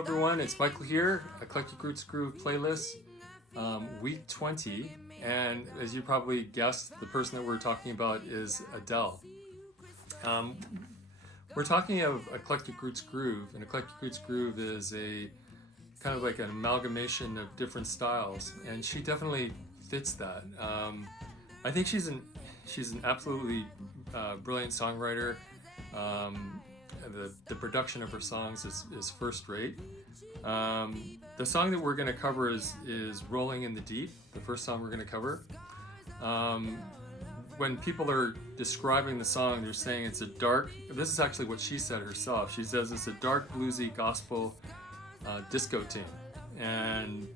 everyone, it's Michael here, Eclectic Roots Groove playlist, week 20, and as you probably guessed, the person that we're talking about is Adele. We're talking of Eclectic Roots Groove, and Eclectic Roots Groove is a kind of like an amalgamation of different styles, and she definitely fits that. I think she's an absolutely brilliant songwriter. The production of her songs is first rate. The song that we're going to cover is Rolling in the Deep, the first song we're going to cover. When people are describing the song, they're saying it's a dark, this is actually what she said herself, she says it's a dark bluesy gospel disco tune. And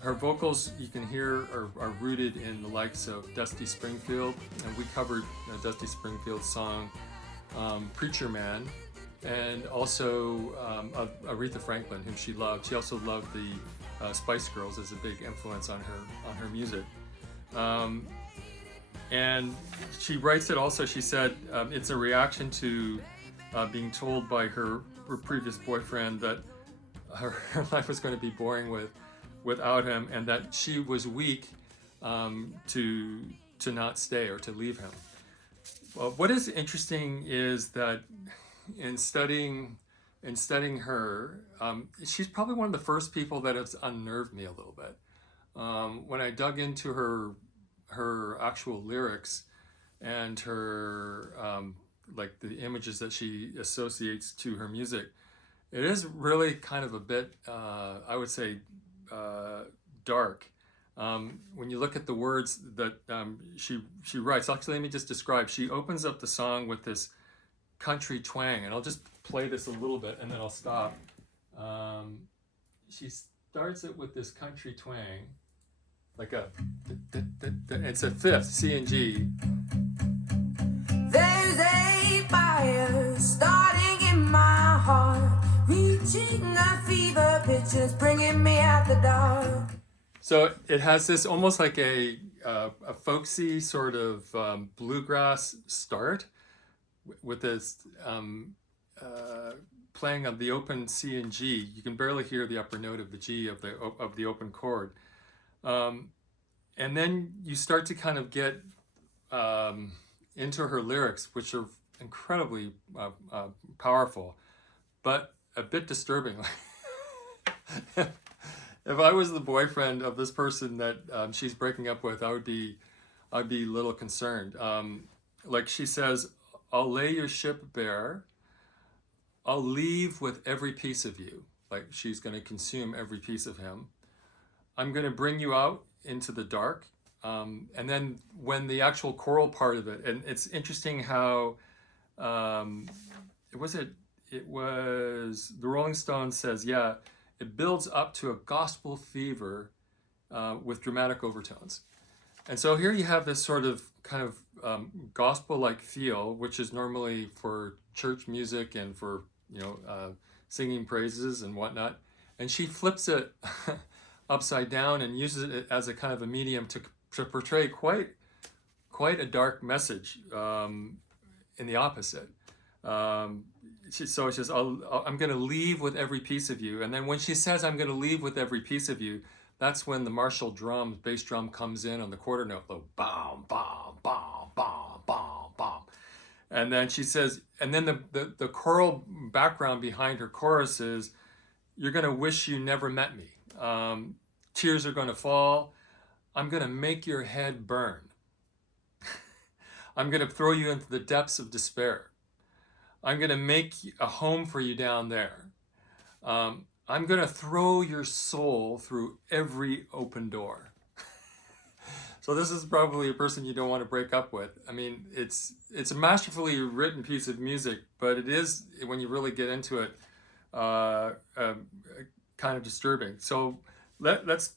her vocals, you can hear, are rooted in the likes of Dusty Springfield, and we covered Dusty Springfield's song Preacher Man, and also Aretha Franklin, whom she loved. She also loved the Spice Girls as a big influence on her music. And she writes it also, she said, it's a reaction to being told by her previous boyfriend that her life was going to be boring without him, and that she was weak to not stay or to leave him. Well, what is interesting is that in studying her, she's probably one of the first people that has unnerved me a little bit. When I dug into her actual lyrics and her like the images that she associates to her music, it is really kind of a bit, I would say, dark. When you look at the words that she writes, actually let me just describe. She opens up the song with this country twang, and I'll just play this a little bit and then I'll stop. She starts it with this country twang, like it's a fifth, C and G. There's a fire starting in my heart, reaching a fever pitch, it's bringing me out the dark. So it has this almost like a folksy sort of bluegrass start with this playing of the open C and G. You can barely hear the upper note of the G of the open chord. And then you start to kind of get into her lyrics, which are incredibly powerful, but a bit disturbing. If I was the boyfriend of this person that she's breaking up with, I'd be a little concerned. Like she says, I'll lay your ship bare, I'll leave with every piece of you. Like she's going to consume every piece of him. I'm going to bring you out into the dark. And then when the actual choral part of it, and it's interesting how it was the Rolling Stones says, yeah, it builds up to a gospel fever with dramatic overtones. And so here you have this sort of kind of gospel-like feel, which is normally for church music and for singing praises and whatnot. And she flips it upside down and uses it as a kind of a medium to portray quite a dark message in the opposite. So it says, I'm going to leave with every piece of you. And then when she says, I'm going to leave with every piece of you, that's when the Marshall drum, bass drum comes in on the quarter note, low, bam, bam, bam, bam, bam, bam. And then she says, and then the choral background behind her chorus is, you're going to wish you never met me. Tears are going to fall. I'm going to make your head burn. I'm going to throw you into the depths of despair. I'm going to make a home for you down there. I'm going to throw your soul through every open door. So this is probably a person you don't want to break up with. I mean, it's a masterfully written piece of music, but it is, when you really get into it, kind of disturbing. So let's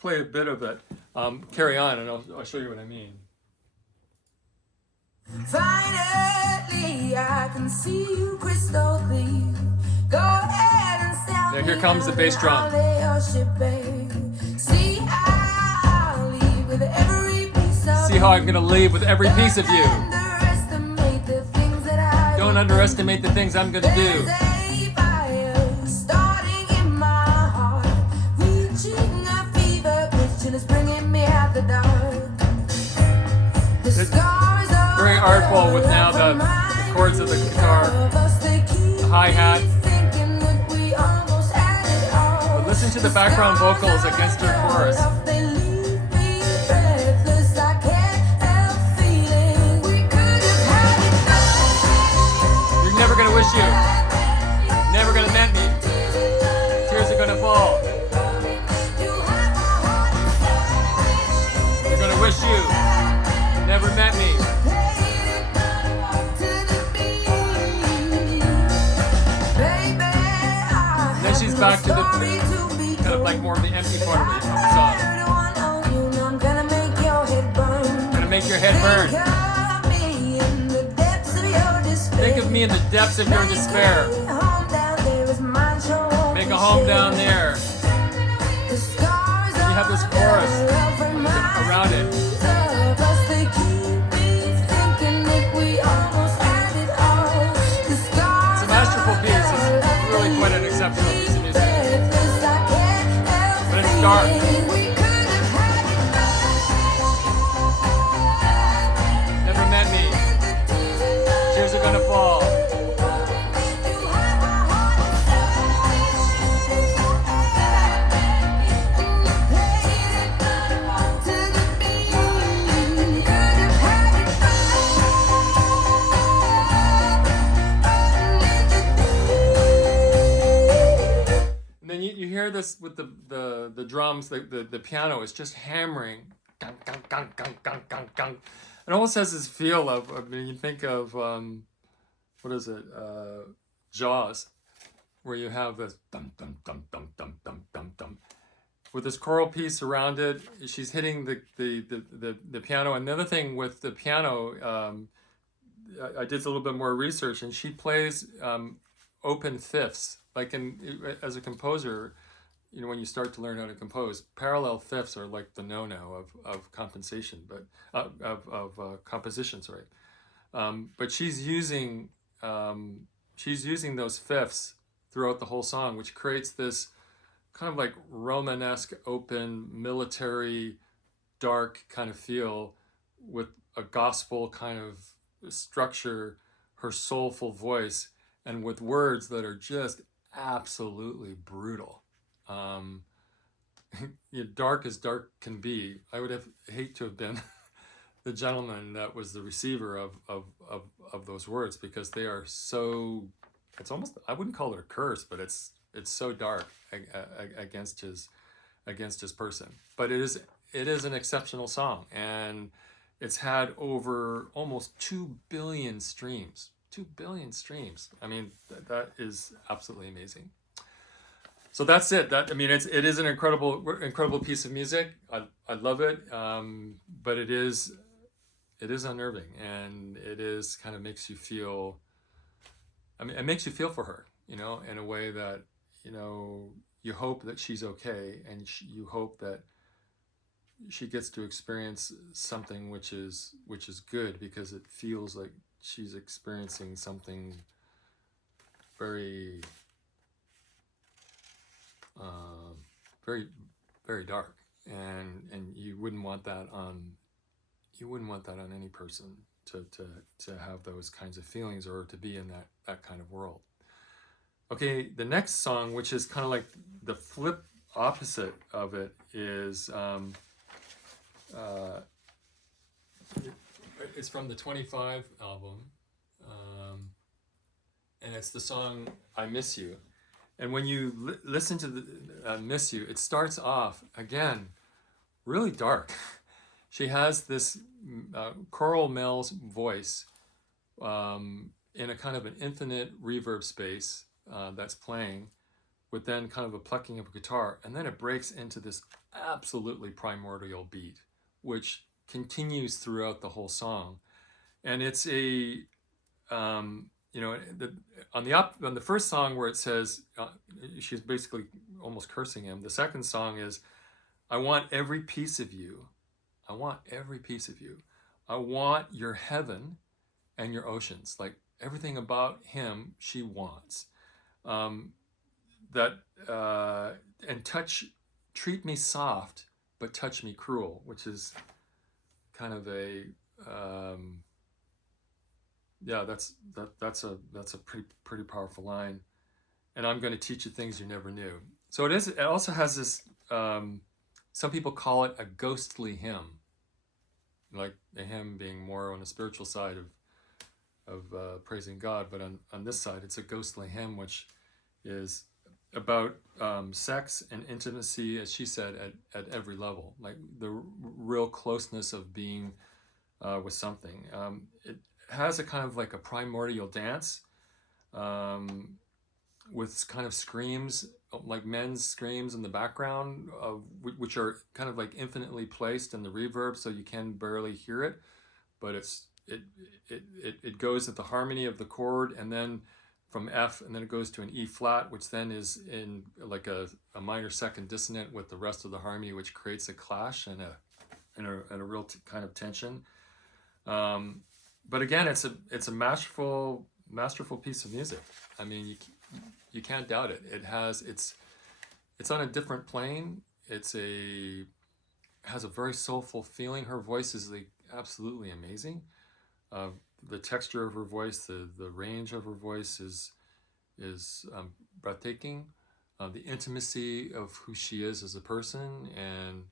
play a bit of it. Carry on, and I'll show you what I mean. Finally, I can see you crystal clear. Go ahead and sell now here comes the bass drum. See how I'm gonna leave with every piece of you. Don't underestimate the things I'm gonna do. the dark. The scars are Very artful with now the chords of the guitar, the hi-hat. But listen to the background vocals against her chorus. You're never gonna wish you. Never gonna met me. Tears are gonna fall. You're gonna wish you never met me. And then she's back to the kind of like more of the empty part of the song. Gonna make your head burn. Think of me in the depths of your despair. Make a home down there. You have this chorus around it. It's a masterful piece. It's really quite an exceptional piece of music. But it's dark. Never met me. Tears are gonna fall. And then you hear this with the drums, the piano is just hammering. Gung, gung, gung, gung, gung, gung, gung. It almost has this feel of, I mean, you think of, what is it, Jaws, where you have this dum, dum, dum, dum, dum, dum, dum, dum. With this choral piece around it, she's hitting the piano. And the other thing with the piano, I did a little bit more research, and she plays open fifths. Like as a composer, you know, when you start to learn how to compose, parallel fifths are like the no-no of compensation, but of composition, sorry. But she's using those fifths throughout the whole song, which creates this kind of like Romanesque, open, military, dark kind of feel with a gospel kind of structure, her soulful voice, and with words that are just absolutely brutal. Dark as dark can be. I would hate to have been the gentleman that was the receiver of those words, because they are so, it's almost, I wouldn't call it a curse, but it's so dark against his person. But it is an exceptional song, and it's had over almost 2 billion streams. 2 billion streams. I mean, that is absolutely amazing. So that's it. It is an incredible piece of music. I love it, but it is unnerving, and it is kind of makes you feel. I mean, it makes you feel for her, you know, in a way that, you know, you hope that she's okay, and you hope that she gets to experience something which is good, because it feels like she's experiencing something very, very, very dark, and you wouldn't want that on any person to have those kinds of feelings, or to be in that kind of world. Okay, the next song, which is kind of like the flip opposite of it, is it's from the 25 album, and it's the song I Miss You. And when you listen to the Miss You, it starts off, again, really dark. She has this Coral Mel's voice in a kind of an infinite reverb space that's playing, with then kind of a plucking of a guitar, and then it breaks into this absolutely primordial beat, which continues throughout the whole song. And it's a you know, on the first song, where it says she's basically almost cursing him. The second song is, I want every piece of you. I want every piece of you. I want your heaven and your oceans. Like everything about him, she wants. And treat me soft but touch me cruel, which is kind of a yeah, that's a pretty powerful line. And I'm going to teach you things you never knew. So it also has this, some people call it a ghostly hymn, like a hymn being more on the spiritual side of praising God, but on this side it's a ghostly hymn, which is about sex and intimacy, as she said, at every level, like the real closeness of being with something. It has a kind of like a primordial dance with kind of screams, like men's screams in the background, which are kind of like infinitely placed in the reverb, so you can barely hear it, but it goes at the harmony of the chord, and then from F, and then it goes to an E flat, which then is in like a minor second dissonant with the rest of the harmony, which creates a clash and a real kind of tension. But again, it's a masterful piece of music. I mean, you can't doubt it. It's on a different plane. Has a very soulful feeling. Her voice is like absolutely amazing. The texture of her voice, the range of her voice is breathtaking. The intimacy of who she is as a person, and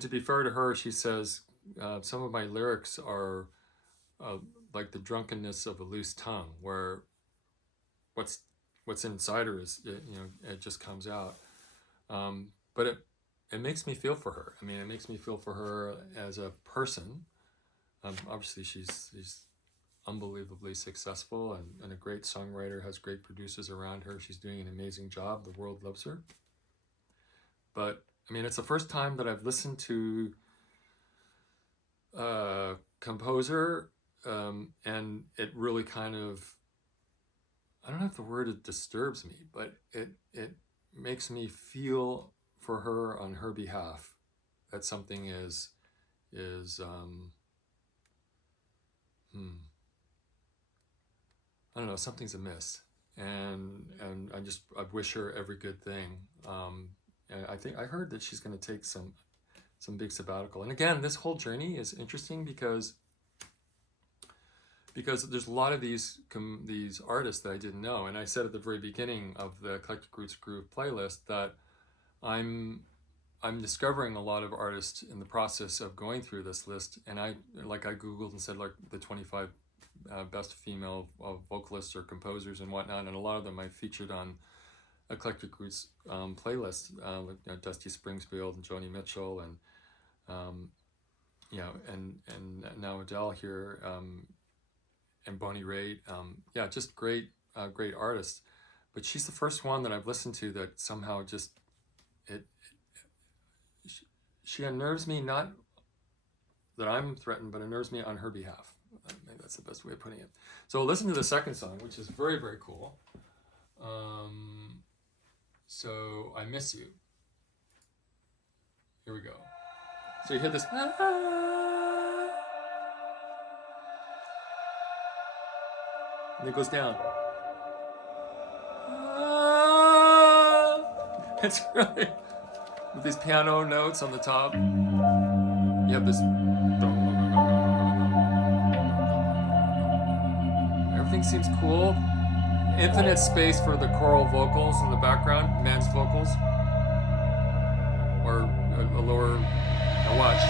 to be fair to her, she says some of my lyrics are like the drunkenness of a loose tongue, where what's inside her is it just comes out. But it makes me feel for her. I mean, it makes me feel for her as a person. Obviously, she's unbelievably successful and a great songwriter, has great producers around her. She's doing an amazing job. The world loves her. But, I mean, it's the first time that I've listened to a composer, and it really kind of, I don't know if the word disturbs me, but it makes me feel for her on her behalf that something is I don't know, something's amiss, and I wish her every good thing. And I heard that she's going to take some big sabbatical. And again, this whole journey is interesting because there's a lot of these artists that I didn't know. And I said at the very beginning of the Eclectic Roots Groove playlist that I'm discovering a lot of artists in the process of going through this list. And I Googled and said like the 25 best female vocalists or composers and whatnot. And a lot of them I featured on Eclectic Roots playlists, like Dusty Springfield and Joni Mitchell and and now Adele here, and Bonnie Raitt. Just great artists. But she's the first one that I've listened to that somehow just she unnerves me, not that I'm threatened, but unnerves me on her behalf. Maybe that's the best way of putting it. So listen to the second song, which is very, very cool. So I Miss You. Here we go. So you hear this. And it goes down. It's really, with these piano notes on the top, you have this. Everything seems cool. Infinite space for the choral vocals in the background, men's vocals, or a lower. Now watch.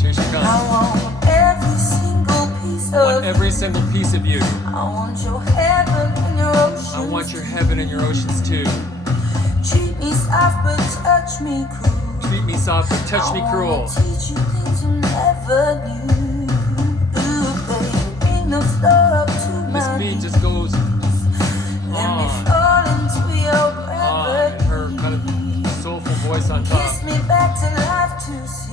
Here she comes. I want every single piece of every single piece of you. I want your heaven and your oceans. I want your heaven and your oceans too. Treat me soft but touch me cruel. Treat me soft but touch me cruel. Teach you things you never knew. Ooh, baby, bring the floor up to This my beat just goes Let me fall into your gravity. And her kind of soulful voice on top. Kiss me back to life to see.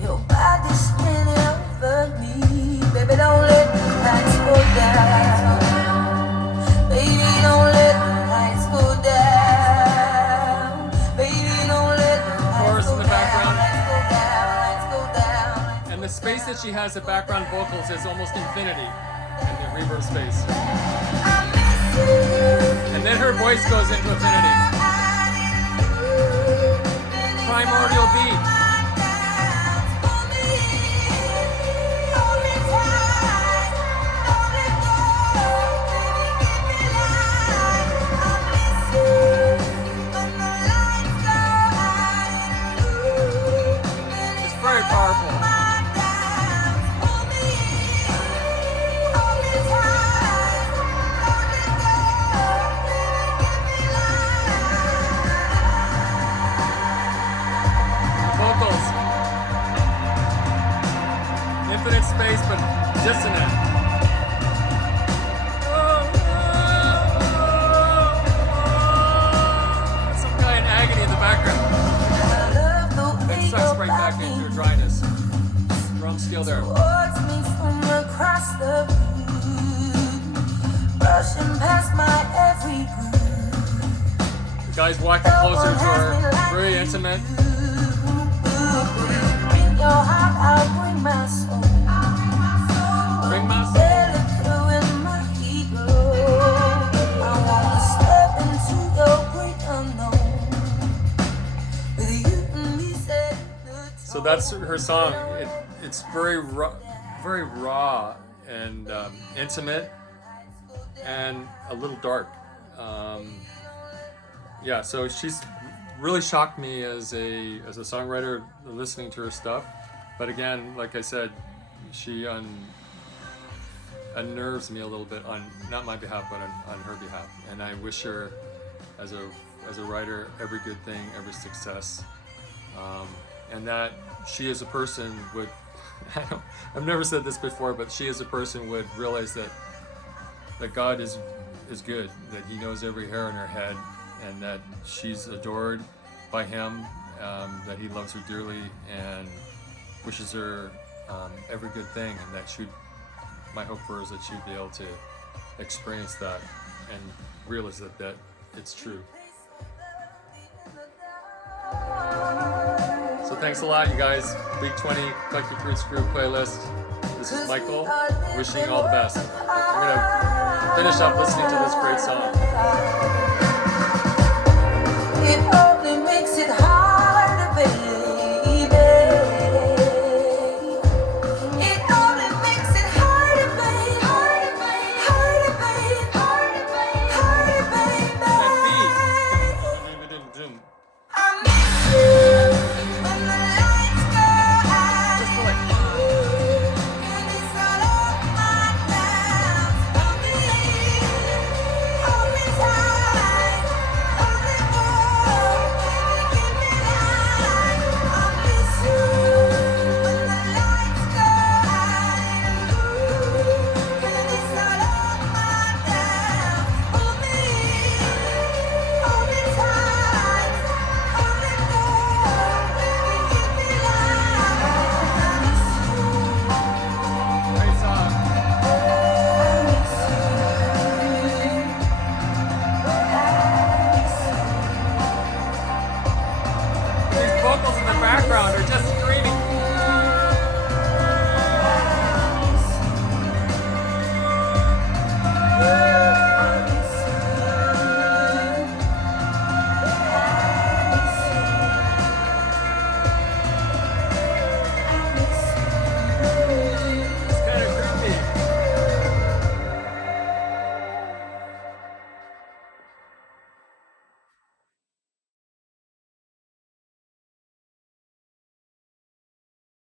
Your body spinning over me. Baby, don't let the lights go down. Baby, don't let the lights go down. she has the background vocals is almost infinity in the reverb space. And then her voice goes into infinity. Primordial beat. It's very powerful. Vocals. Infinite space, but dissonant. Some guy in agony in the background. It sucks right back into dryness. Drum skill there. Towards me from across the room, brushing past my every groove. The guy's walking closer to her, very intimate. Bring your heart, I'll bring my soul. Bring my soul. Bellicose in my ego. I wanna step into your great unknown. With you and me set the So that's her song. It's very raw and intimate and a little dark. Yeah, so she's really shocked me as a songwriter listening to her stuff. But again, like I said, she unnerves me a little bit on not my behalf, but on her behalf. And I wish her, as a writer, every good thing, every success, and that she as a person would. I've never said this before, but she as a person would realize that God is good, that He knows every hair in her head, and that she's adored by Him, that He loves her dearly and wishes her every good thing, and that my hope for her is that she'd be able to experience that and realize that it's true. So thanks a lot, you guys. Week 20 Eclectic Roots Group playlist. This is Michael, wishing you all the best. I'm going to finish up listening to this great song.